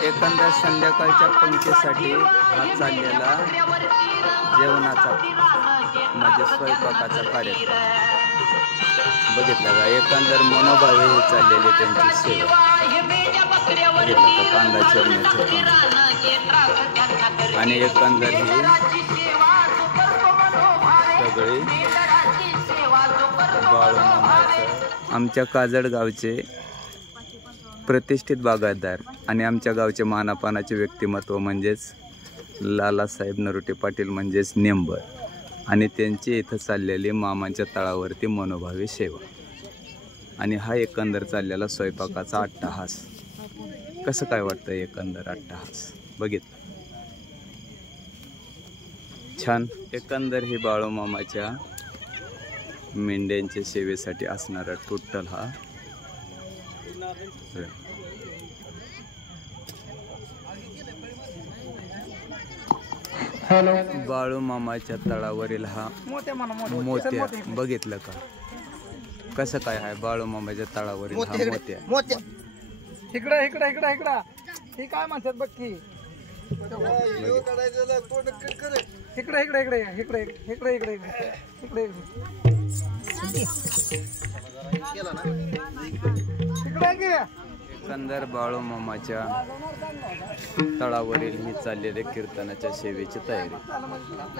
एकंदर संध्याकाळच्या पंक्तीसाठी हा चाललेला जेवणाचा म्हणजे स्वयंपाकाचा कार्यक्रम बघितला का. एकंदर मनोभावे हे चाललेली त्यांची सेवा बघितलं का. कांदा चिरण्याचे काम आणि एकंदर ही सगळी बाळूमामाचं आमच्या काजळ गावचे प्रतिष्ठित बागायतदार आणि आमच्या गावचे मानापानाचे व्यक्तिमत्व म्हणजेच लालासाहेब नरोटे पाटील म्हणजेच नेंबर आणि त्यांची इथं चाललेली मामांच्या तळावरती मनोभावी सेवा आणि हा एकंदर चाललेला स्वयंपाकाचा अट्टाहास. कसं काय वाटतं एकंदर अट्टाहास बघितलं छान. एकंदर ही बाळूमामाच्या मेंढ्यांच्या सेवेसाठी असणारा टोटल हा बाळूमामाच्या तळावरील हा मोत्या बघितलं का. कसं काय आहे बाळूमामाच्या तळावरील हा मोत्या. इकडे इकडे इकडे इकडे हे काय म्हणतात बघ की इकडे इकडे इकडे इकडे इकडे इकडे इकडे इकडे एकंदर बाळूमामाच्या तळावरील ही चाललेल्या कीर्तनाच्या सेवेची तयारी.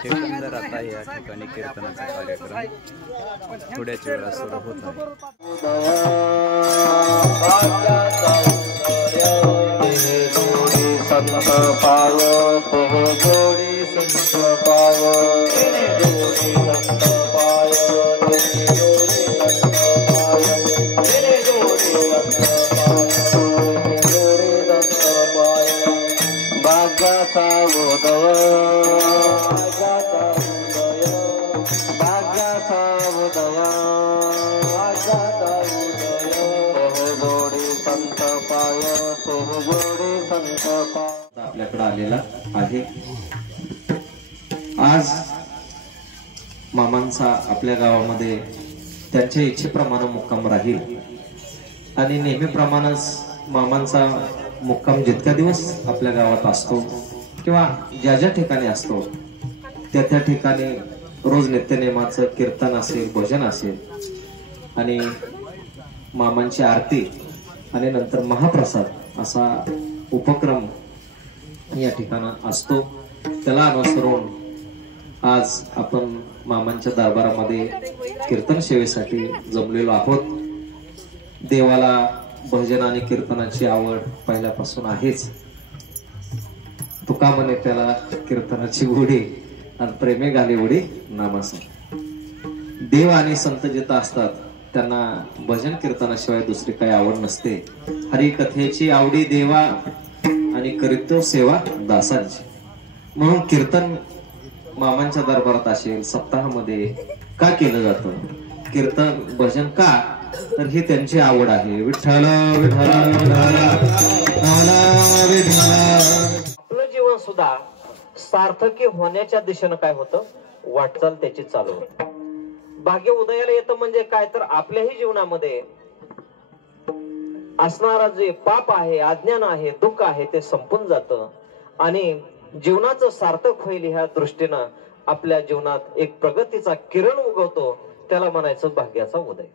एकंदर आता या ठिकाणी कीर्तनाचा कार्यक्रम थोड्याच वेळा सुरू होत आहे. आपल्याकडे आलेला आहे. आज मामांचा आपल्या गावामध्ये त्यांच्या इच्छेप्रमाणे मुक्काम राहील आणि नेहमीप्रमाणेच मामांचा मुक्काम जितक्या दिवस आपल्या गावात असतो किंवा ज्या ज्या ठिकाणी असतो त्या त्या ठिकाणी रोज नित्यनेमाचं कीर्तन असेल, भजन असेल आणि मामांची आरती आणि नंतर महाप्रसाद असा उपक्रम या ठिकाणी असतो. त्याला अनुसरून आज आपण मामांच्या दरबारामध्ये कीर्तन सेवेसाठी जमलेलो आहोत. देवाला भजन आणि कीर्तनाची आवड पहिल्यापासून आहेच. तुका म्हणे त्याला कीर्तनाची गोडी आणि प्रेमे घाली उडी नामासा. देव आणि संत जिथं असतात त्यांना भजन कीर्तनाशिवाय दुसरी काही आवड नसते. हरिकथेची आवडी देवा आणि करीतो सेवा दासांची. म्हणून कीर्तन मामांच्या दरबारात असेल सप्ताहामध्ये का केलं जातं, कीर्तन भजन का, तर ही त्यांची आवड आहे. विठ्ठल विठ्ठल आपलं जीवन सुद्धा सार्थकी होण्याच्या दिशेनं काय होतं, वाटचाल त्याची चालू होते. भाग्य उदयाला येतं म्हणजे काय, तर आपल्याही जीवनामध्ये असणारा जे पाप आहे, अज्ञान आहे, दुःख आहे ते संपून जातं आणि जीवनाचं सार्थक होईल ह्या दृष्टीनं आपल्या जीवनात एक प्रगतीचा किरण उगवतो. त्याला म्हणायचं भाग्याचा उदय.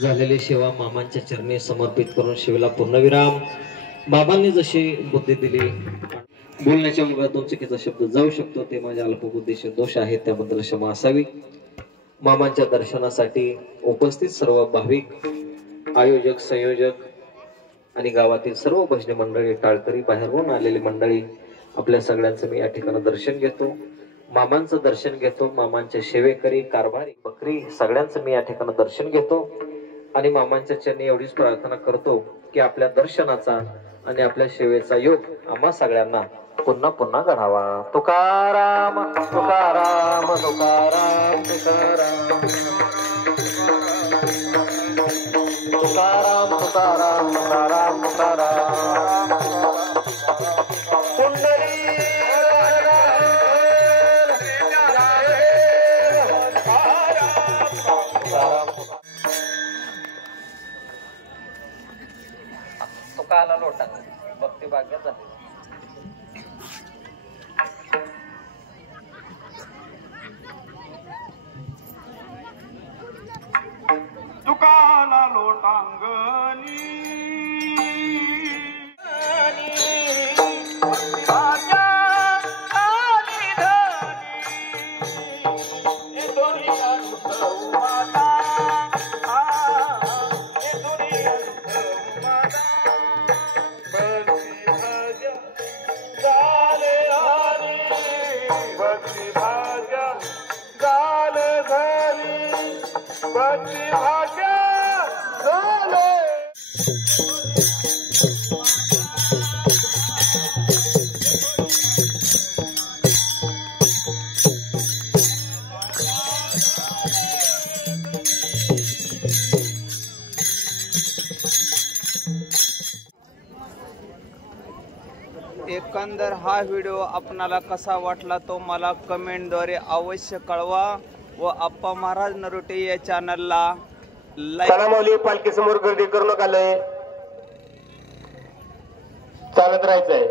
झालेली सेवा मामांच्या चरणी समर्पित करून शिवेला पूर्णविराम. बाबांनी जशी बुद्धी दिली, बोलण्याच्या मुखातून चुकीचा शब्द जाऊ शकतो ते माझ्या अल्पबुद्धीचे दोष आहेत, त्याबद्दल क्षमा असावी. मामांच्या दर्शनासाठी उपस्थित सर्व भाविक, आयोजक, संयोजक आणि गावातील सर्व भजनी मंडळी, टाळकरी, बाहेरून आलेली मंडळी, आपल्या सगळ्यांचं मी या ठिकाणी दर्शन घेतो. मामांचं दर्शन घेतो. मामांचे सेवेकरी, कारभारी, बकरी सगळ्यांचं मी या ठिकाणी दर्शन घेतो आणि मामांच्या चरणी एवढीच प्रार्थना करतो की आपल्या दर्शनाचा आणि आपल्या सेवेचा योग आम्हा सगळ्यांना पुन्हा पुन्हा घडावा. तुकाराम तुकाराम तुकाराम तुकाराम तुकाराम तुकाराम तुकाराम तुकाराम कुंडली तुकाला लोटा भक्ती भाग्यात झाली. तुकाला लोटांगणी एकंदर हा व्हिडिओ आपणाला कसा वाटला तो मला कमेंटद्वारे अवश्य कळवा व आप्पा महाराज नरोटे या चॅनलला लाईक. सणामाऊली पालखी समोर गर्दी करू नका, लय चालत राहायचंय.